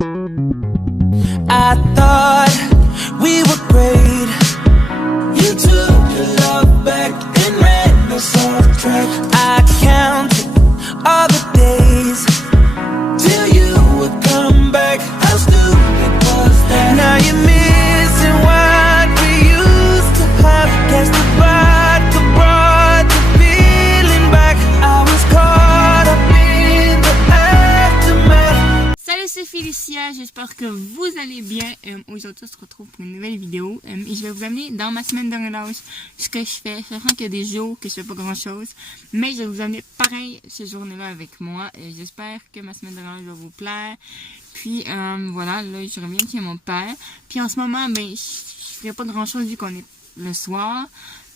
I thought we were great. You took your love back and ran us off track. I counted all the days till you would come back. How stupid was that? Now you're missing what we used to have. Guess the vodka brought the feeling back. I was caught up in the aftermath. Salut, c'est Félicia, j'espère que vous allez bien. Aujourd'hui, on se retrouve pour une nouvelle vidéo et je vais vous amener dans ma semaine de relâche ce que je fais, sachant qu'il y a des jours que je fais pas grand chose, mais je vais vous amener pareil ces journées-là avec moi et j'espère que ma semaine de relâche va vous plaire. Puis voilà, là je reviens chez mon père, puis en ce moment, ben je ferai pas grand chose vu qu'on est le soir,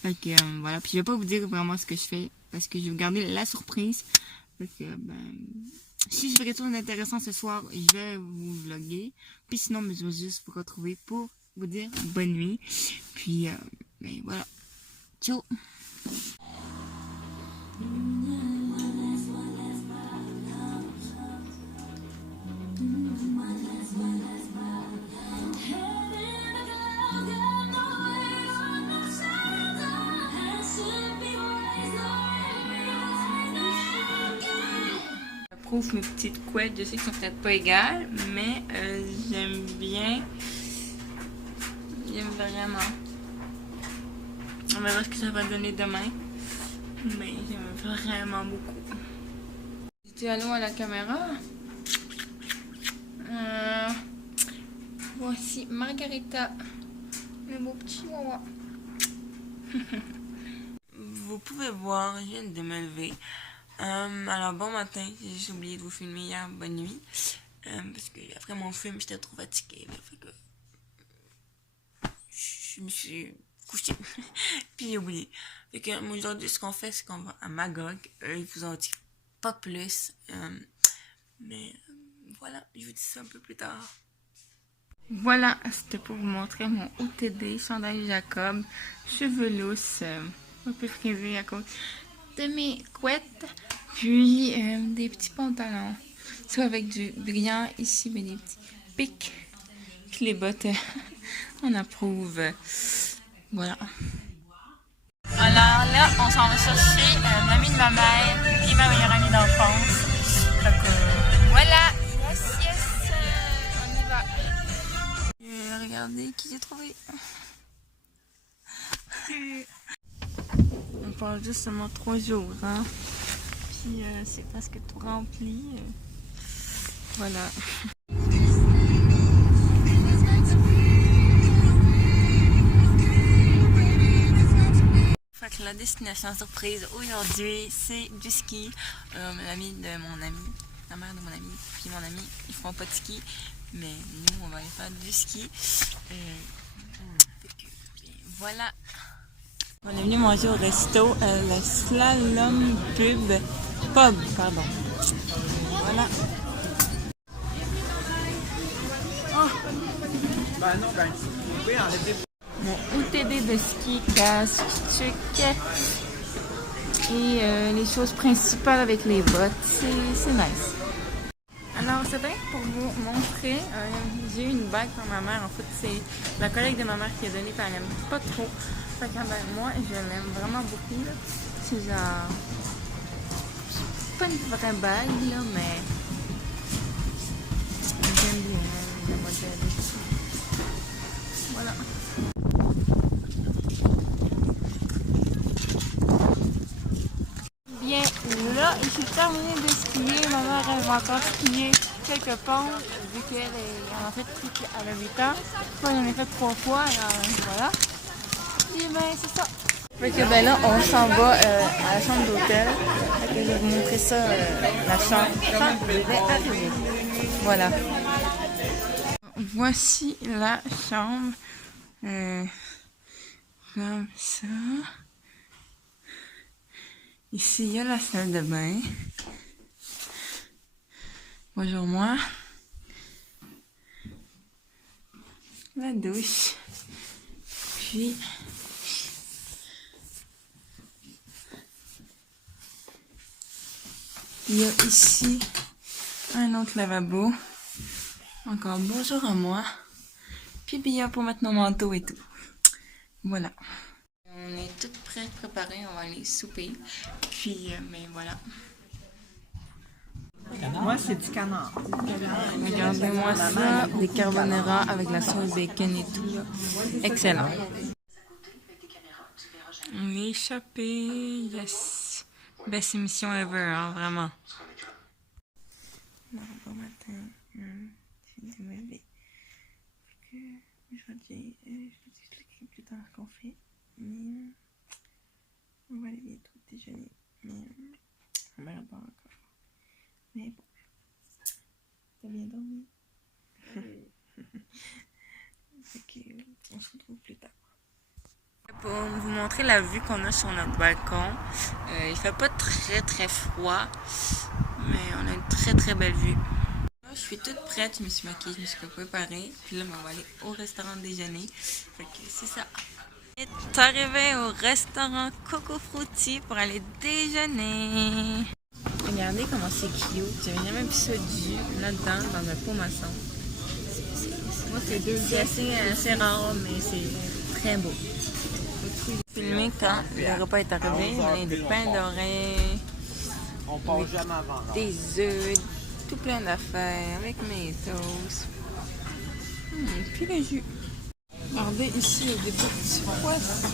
fait que voilà, puis je vais pas vous dire vraiment ce que je fais parce que je vais vous garder la surprise, fait que si je fais quelque chose d'intéressant ce soir, je vais vous vlogger. Puis sinon, je vais juste vous retrouver pour vous dire bonne nuit. Puis, voilà. Ciao! Mes petites couettes, je sais qu'elles sont peut-être pas égales, mais j'aime bien. J'aime vraiment. On verra ce que ça va donner demain, mais j'aime vraiment beaucoup. Dites allô à la caméra. Voici Margarita, le beau petit chihuahua. Vous pouvez voir, je viens de me lever. Alors bon matin, j'ai juste oublié de vous filmer hier, bonne nuit, parce que après mon film j'étais trop fatiguée, là, fait que je me suis couchée, puis j'ai oublié. Fait que aujourd'hui ce qu'on fait c'est qu'on va à Magog, ils vous en disent pas plus, mais voilà, je vous dis ça un peu plus tard. Voilà, c'était pour vous montrer mon OTD, chandail Jacob, cheveux lousses, un peu frisés à cause de mes couettes, puis des petits pantalons, soit avec du brillant ici, mais des petits pics, puis les bottes, on approuve, voilà. Alors là, on s'en va chercher l'ami de ma mère, puis ma meilleure amie d'enfance, donc voilà, yes, on y va. Regardez qui j'ai trouvé. On parle juste seulement 3 jours, hein. Puis c'est presque tout rempli. Voilà. Fait que la destination surprise aujourd'hui, c'est du ski. L'ami de mon ami, la mère de mon ami, puis mon ami, ils font pas de ski, mais nous, on va aller faire du ski. Voilà. On est venu manger au resto, le Slalom Pub, pardon. Voilà. Oh. Mon OTD de ski, casque, truc et les choses principales avec les bottes, c'est nice. Alors c'est bien pour vous montrer, j'ai eu une bague pour ma mère, en fait c'est la collègue de ma mère qui a donné, puis elle n'aime pas trop. Fait que moi je l'aime vraiment beaucoup, c'est genre, c'est pas une vraie bague là, mais j'aime bien le modèle. Voilà. Bien là, j'ai terminé de skier, ma mère elle va encore skier quelques ponts, vu qu'elle en a fait depuis qu'elle a 8 ans. Moi j'en ai fait 3 fois, alors voilà. Et ben c'est ça. Fait que ben là on s'en va à la chambre d'hôtel. Fait que je vais vous montrer ça, la chambre quand je vais arriver. Voilà. Voici la chambre. Comme ça. Ici il y a la salle de bain. Bonjour moi. La douche. Puis il y a ici un autre lavabo. Encore bonjour à moi. Puis bien pour mettre nos manteaux et tout. Voilà. On est toutes prêtes, préparées, on va aller souper. Puis, mais voilà. Moi, c'est du canard. Regardez-moi ça, des carbonara avec la sauce bacon et tout. Là. Excellent. On est échappé, yes. Best émission ever, hein, vraiment. Bon matin, j'ai dû me lever. Je vais vous expliquer plus tard qu'on fait. Mais on va aller bientôt déjeuner. Mais on va pas encore. Mais bon. T'as bien dormi? On se retrouve plus tard. Pour vous montrer la vue qu'on a sur notre balcon, il fait pas très froid, mais on a une très belle vue. Là, je suis toute prête, je me suis maquillée, je me suis préparée, puis là, on va aller au restaurant déjeuner. Fait que c'est ça. On est arrivé au restaurant Coco Frutti pour aller déjeuner. Regardez comment c'est cute. J'avais jamais vu ça du jus là-dedans, dans un pot maçon. C'est assez rare, mais c'est très beau. Filmer quand le repas est arrivé. On a des pains dorés, des œufs, tout plein d'affaires avec mes toasts. Puis le jus. Regardez ici, il y a des petits poissons.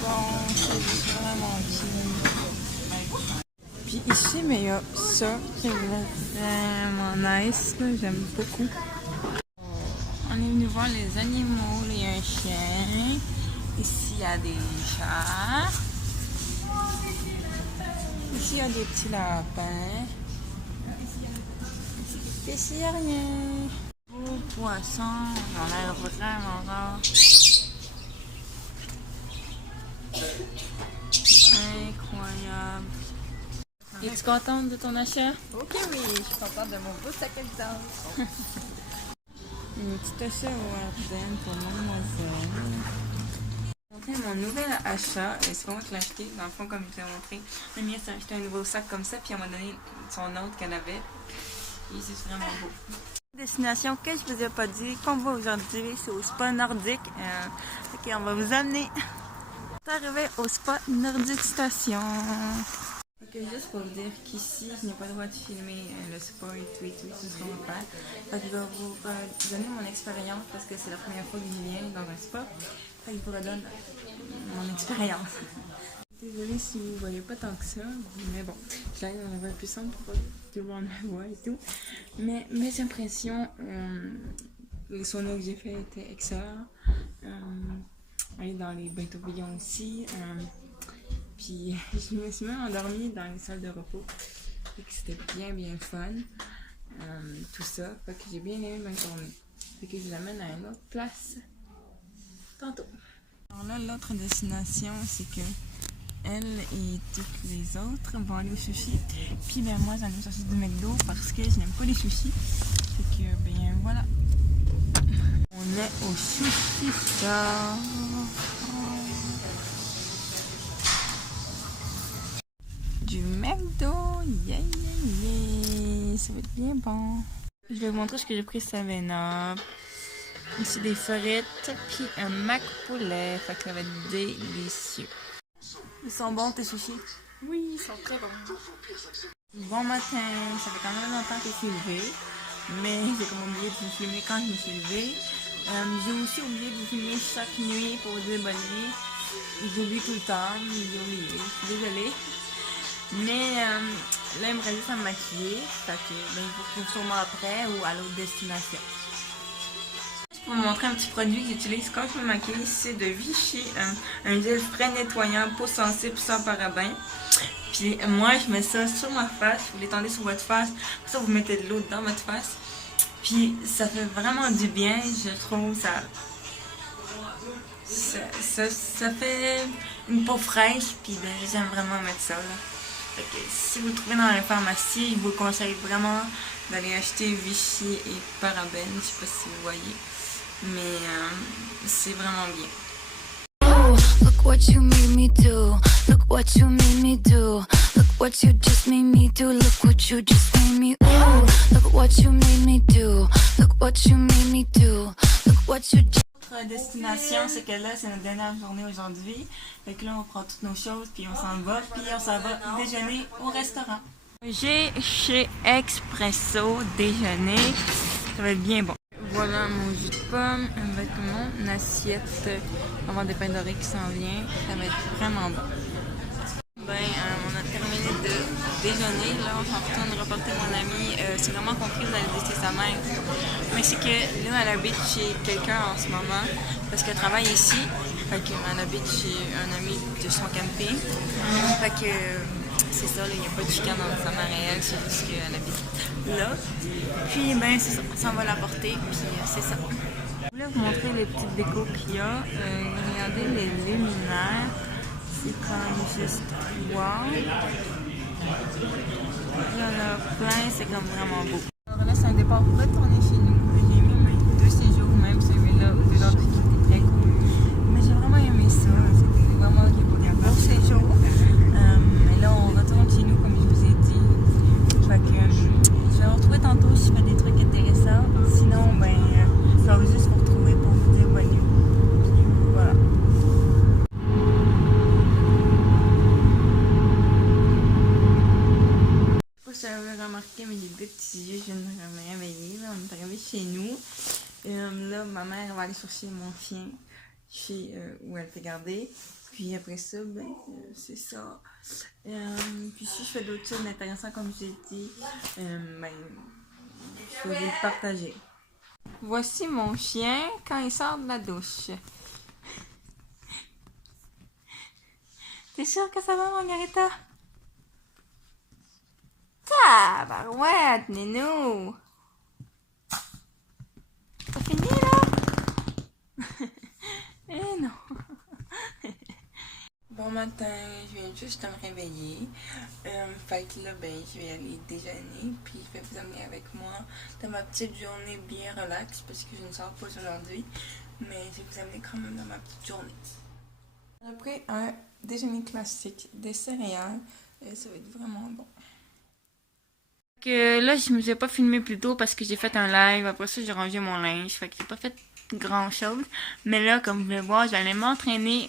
C'est vraiment cute. Puis ici, mais il y a ça qui est vraiment nice. J'aime beaucoup. On est venu voir les animaux. Il y a un chien. Ici, il y a des chats. Ici, il y a des petits lapins. Ici, il n'y a rien. Beau poisson. On a l'air vraiment rare. Incroyable. Es-tu contente de ton achat? Ok, oui, je suis contente de mon beau sac à vidange. Une petite achat au Ardennes pour mademoiselle. Je vais vous montrer mon nouvel achat. C'est pas moi qui l'ai acheté. Dans le fond, comme je l'ai montré, Mamie s'est acheté un nouveau sac comme ça, puis elle m'a donné son autre qu'elle avait. Et c'est vraiment beau. Destination que je vous ai pas dit, qu'on va aujourd'hui, c'est au spa nordique. Ok, on va vous amener. On est arrivé au spa nordique station. Ok, juste pour vous dire qu'ici, je n'ai pas le droit de filmer le spa et tout, tout ce qu'on va faire. Fait que je vais vous donner mon expérience parce que c'est la première fois que je viens dans un spa. Fait que je vous redonne mon expérience. Désolée si vous ne voyez pas tant que ça, mais bon, je l'ai dans la voie plus simple pour que tout le monde me voit et tout. Mais mes impressions, les saunas que j'ai fait étaient excellents. Aller dans les bains tourbillons aussi. Puis je me suis même endormie dans les salles de repos. C'était bien fun. Tout ça. Fait que j'ai bien aimé ma journée. Fait que je l'amène à une autre place tantôt. Alors là, l'autre destination, c'est que elle et toutes les autres vont aller au sushi. Puis ben moi, j'en ai cherché du McDo parce que je n'aime pas les sushis. Fait que ben voilà. On est au sushi store. Du McDo, yeah. Ça va être bien bon. Je vais vous montrer ce que j'ai pris 7-Up. Ici des frites, puis un mac poulet. Fait que ça va être délicieux. Ils sont bons tes sushis? Oui, ils sont très bons. Bon matin, ça fait quand même longtemps que je suis levée. Mais j'ai comme oublié de vous filmer quand je me suis levée. J'ai aussi oublié de vous filmer chaque nuit pour vous déballer. J'oublie tout le temps, j'ai oublié. Je suis désolée. Mais là, il me reste juste à me maquiller. Fait que ben, je vous retrouve sûrement après ou à l'autre destination. Pour vous montrer un petit produit que j'utilise quand je me maquille, c'est de Vichy, un gel frais nettoyant, peau sensible sans parabènes. Puis moi, je mets ça sur ma face, vous l'étendez sur votre face, pour ça vous mettez de l'eau dans votre face. Puis ça fait vraiment du bien, je trouve, ça fait une peau fraîche, puis ben, j'aime vraiment mettre ça. Là. Fait que, si vous le trouvez dans la pharmacie, je vous conseille vraiment d'aller acheter Vichy et parabènes, je sais pas si vous voyez, mais c'est vraiment bien. Oh, look what you made me do. Look what you made me do. Look what you just made me do. Look what you just made me. Oh, look what you made me do. Look what what you made me do. Look what you did. Notre destination, c'est que là, c'est notre dernière journée aujourd'hui. Fait que là, on prend toutes nos choses, puis on s'en va, puis on s'en va déjeuner au restaurant. J'ai chez Expresso déjeuner. Ça va être bien bon. Voilà mon jus de pomme avec mon assiette. On va avoir des pains dorés qui s'en viennent. Ça va être vraiment bon. On a terminé de déjeuner. Là, on s'en retourne reporter mon ami. C'est vraiment compris d'aller visiter sa mère. Mais c'est que là, elle habite chez quelqu'un en ce moment parce qu'elle travaille ici. Fait qu'elle habite chez un ami de son camping. Fait que c'est ça, il n'y a pas de chicane entre sa mère et elle, c'est juste qu'elle habite là. Puis c'est ça, ça va la porter, puis c'est ça. Je voulais vous montrer les petites décos qu'il y a. Regardez les luminaires. C'est quand même juste wow. Il y en a plein, c'est comme vraiment beau. Alors là, c'est un départ pour retourner chez nous. J'ai aimé mes 2 séjours, même celui-là, ou de l'autre qui était très cool. Mais j'ai vraiment aimé ça. C'était vraiment un beau séjour. Et là, on retourne chez nous, comme je vous ai dit. Fait que je vais vous retrouver tantôt si je fais des trucs intéressants. Sinon, ça va juste vous retrouver pour vous dire bonne nuit. Puis voilà. Si vous avez remarqué, mais j'ai 2 petits yeux, je viens de me réveiller. Là, on est arrivé chez nous. Là, ma mère va aller chercher mon chien chez où elle fait garder. Puis après ça, c'est ça. Puis si je fais d'autres choses intéressantes, comme j'ai dit, je vais vous le partager. Voici mon chien quand il sort de la douche. T'es sûre que ça va, Margarita? Tabarouette, Nénou! T'as fini, là? Eh non! Bon matin, je viens juste de me réveiller. Fait que là, je vais aller déjeuner, puis je vais vous amener avec moi dans ma petite journée bien relax, parce que je ne sors pas aujourd'hui, mais je vais vous amener quand même dans ma petite journée. Après un déjeuner classique, des céréales, ça va être vraiment bon. Que là, je me suis pas filmé plus tôt parce que j'ai fait un live. Après ça, j'ai rangé mon linge. Fait que j'ai pas fait grand chose. Mais là, comme vous pouvez voir, j'allais m'entraîner.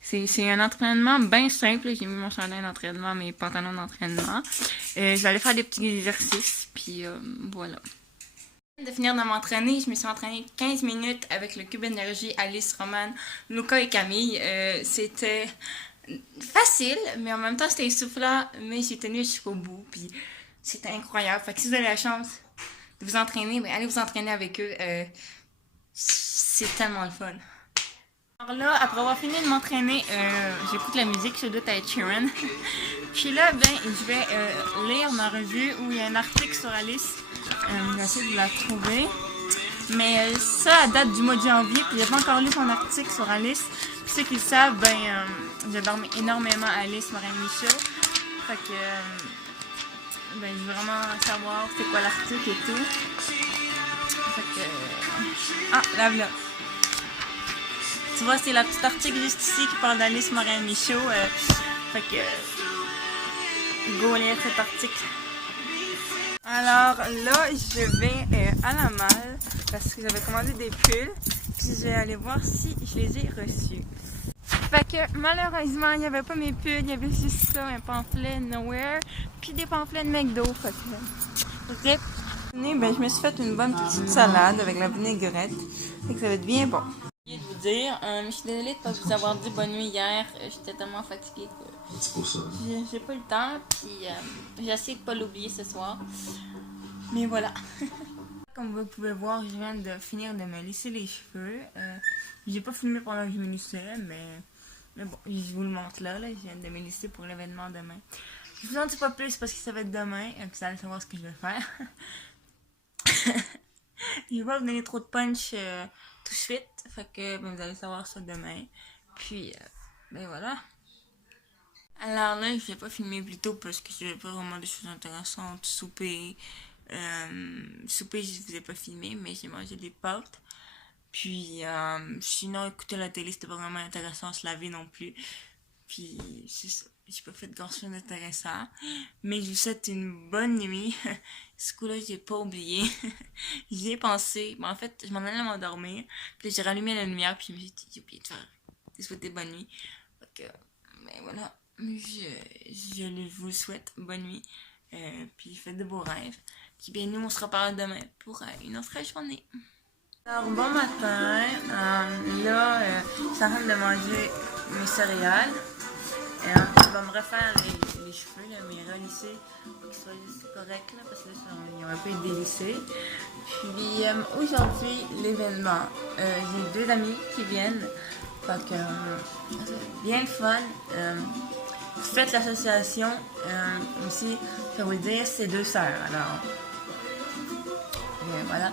C'est un entraînement bien simple. J'ai mis mon chandail d'entraînement, mes pantalons d'entraînement. Je vais aller faire des petits exercices. Puis voilà. De finir de m'entraîner, je me suis entraînée 15 minutes avec le Cube Énergie, Alice, Roman, Luca et Camille. C'était facile, mais en même temps, c'était essoufflant. Mais j'ai tenu jusqu'au bout. Puis c'était incroyable. Fait que si vous avez la chance de vous entraîner, allez vous entraîner avec eux. C'est tellement le fun. Alors là, après avoir fini de m'entraîner, j'écoute la musique, je dois être Sheeran. Puis là, je vais lire ma revue où il y a un article sur Alice. Je vais essayer de la trouver. Mais ça date du mois de janvier, puis j'ai pas encore lu son article sur Alice. Puis ceux qui le savent, j'adore énormément Alice Morin-Michaud. Fait que je veux vraiment savoir c'est quoi l'article et tout. Fait que... la voilà. Tu vois, c'est la petite article juste ici qui parle d'Alice Morin-Michaud. Fait que... go lire cet article. Alors là, je vais à la malle parce que j'avais commandé des pulls. Puis je vais aller voir si je les ai reçus. Fait que malheureusement, il n'y avait pas mes pulls, il y avait juste ça, un pamphlet Nowhere, puis des pamphlets de McDo. Fait que, rip. Je me suis fait une bonne petite salade avec la vinaigrette. Fait que ça va être bien bon. J'ai oublié de vous dire, je suis désolée de ne pas vous avoir dit bonne nuit hier. J'étais tellement fatiguée que c'est pour ça. J'ai pas le temps, puis j'ai essayé de ne pas l'oublier ce soir. Mais voilà. Comme vous pouvez voir, je viens de finir de me lisser les cheveux. J'ai pas filmé pendant que je me lissais, mais bon, je vous le montre là. Je viens de me lisser pour l'événement demain. Je vous en dis pas plus parce que ça va être demain, et que vous allez savoir ce que je vais faire. Je vais pas vous donner trop de punch tout de suite, fait que vous allez savoir ça demain. Puis, voilà. Alors là, je vais pas filmer plus tôt parce que je n'avais pas vraiment des choses intéressantes. Souper, je vous ai pas filmé, mais j'ai mangé des pâtes. Puis, sinon, écouter la télé, c'était pas vraiment intéressant, se laver non plus. Puis, c'est ça. j'ai pas fait grand chose d'intéressant. Mais je vous souhaite une bonne nuit. Ce coup-là, j'ai pas oublié. J'y ai pensé. Mais en fait, je m'en allais m'endormir. Puis j'ai rallumé la lumière. Puis je me suis dit, j'ai oublié de souhaiter bonne nuit. Donc, mais voilà. Je vous souhaite bonne nuit. Puis faites de beaux rêves. Puis bien, nous, on se reparle demain pour une autre journée. Alors, bon matin. Là, je suis en train de manger mes céréales. Je vais me refaire les cheveux, là, mes relissés, pour qu'ils soient juste corrects, là, parce que là, ils ont un peu dévissé. Puis aujourd'hui, l'événement. J'ai 2 amis qui viennent. Fait que c'est bien le fun. Faites l'association. Aussi, ça veut dire c'est 2 sœurs. Alors, voilà.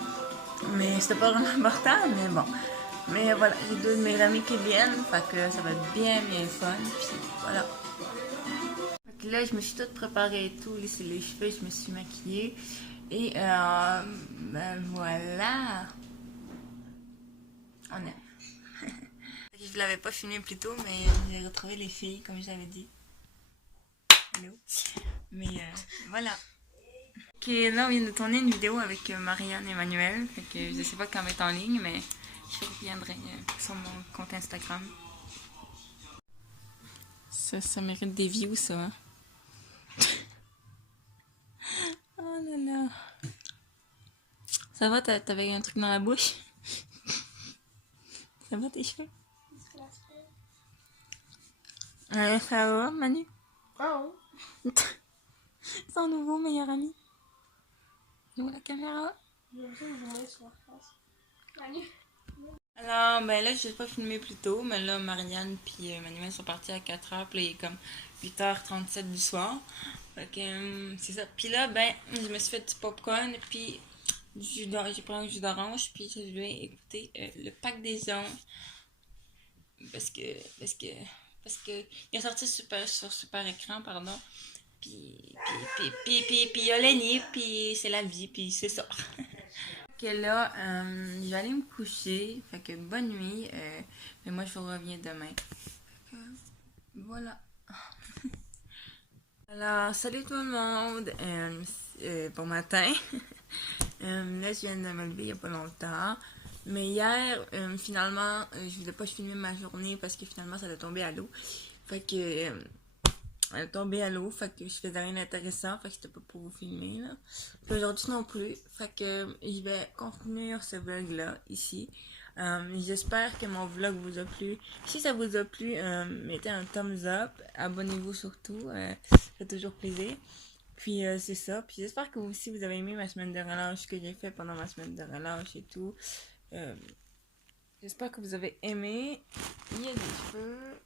Mais c'était pas vraiment important, mais bon. Mais voilà, j'ai 2 de mes amis qui viennent, fait que ça va être bien fun, puis voilà. Fait que là, je me suis toute préparée et tout, laissé les cheveux, je me suis maquillée, et ben voilà. On est. Je vous l'avais pas filmé plus tôt, mais j'ai retrouvé les filles, comme j'avais dit. Hello. Mais voilà. Ok, là, on vient de tourner une vidéo avec Marianne et Emmanuel, fait que je sais pas quand elle va être en ligne, mais je reviendrai sur mon compte Instagram. Ça mérite des views, ça. Hein? Oh là là. Ça va, t'avais un truc dans la bouche? Ça va tes cheveux? Ça va, Manu? Oh! Son nouveau meilleur ami. Où la caméra? Alors, ben là, je n'ai pas filmé plus tôt, mais là, Marianne puis Emmanuel sont partis à 4h, puis là, il est comme 8h37 du soir. Fait que, c'est ça. Puis là, ben, je me suis fait du popcorn, puis j'ai pris un jus d'orange, puis je vais écouter le Pack des Anges. Parce que, il est sorti sur super écran, pardon. Puis il y a Lenny, puis c'est la vie, puis c'est ça. Que là, je vais aller me coucher. Fait que bonne nuit. Mais moi, je vous reviens demain. Fait que, voilà. Alors, salut tout le monde. Bon matin. Là, je viens de me lever il n'y a pas longtemps. Mais hier, finalement, je voulais pas filmer ma journée parce que finalement, ça allait tomber à l'eau. Fait que... elle est tombée à l'eau, fait que je faisais rien d'intéressant, fait que c'était pas pour vous filmer, là. Puis aujourd'hui non plus, fait que je vais conclure ce vlog-là, ici. J'espère que mon vlog vous a plu. Si ça vous a plu, mettez un thumbs up, abonnez-vous surtout, ça fait toujours plaisir. Puis c'est ça, puis j'espère que vous aussi vous avez aimé ma semaine de relâche, que j'ai fait pendant ma semaine de relâche et tout. J'espère que vous avez aimé. Il y a des cheveux...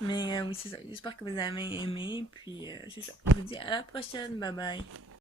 Mais oui, c'est ça. J'espère que vous avez aimé. Puis c'est ça. Je vous dis à la prochaine. Bye bye.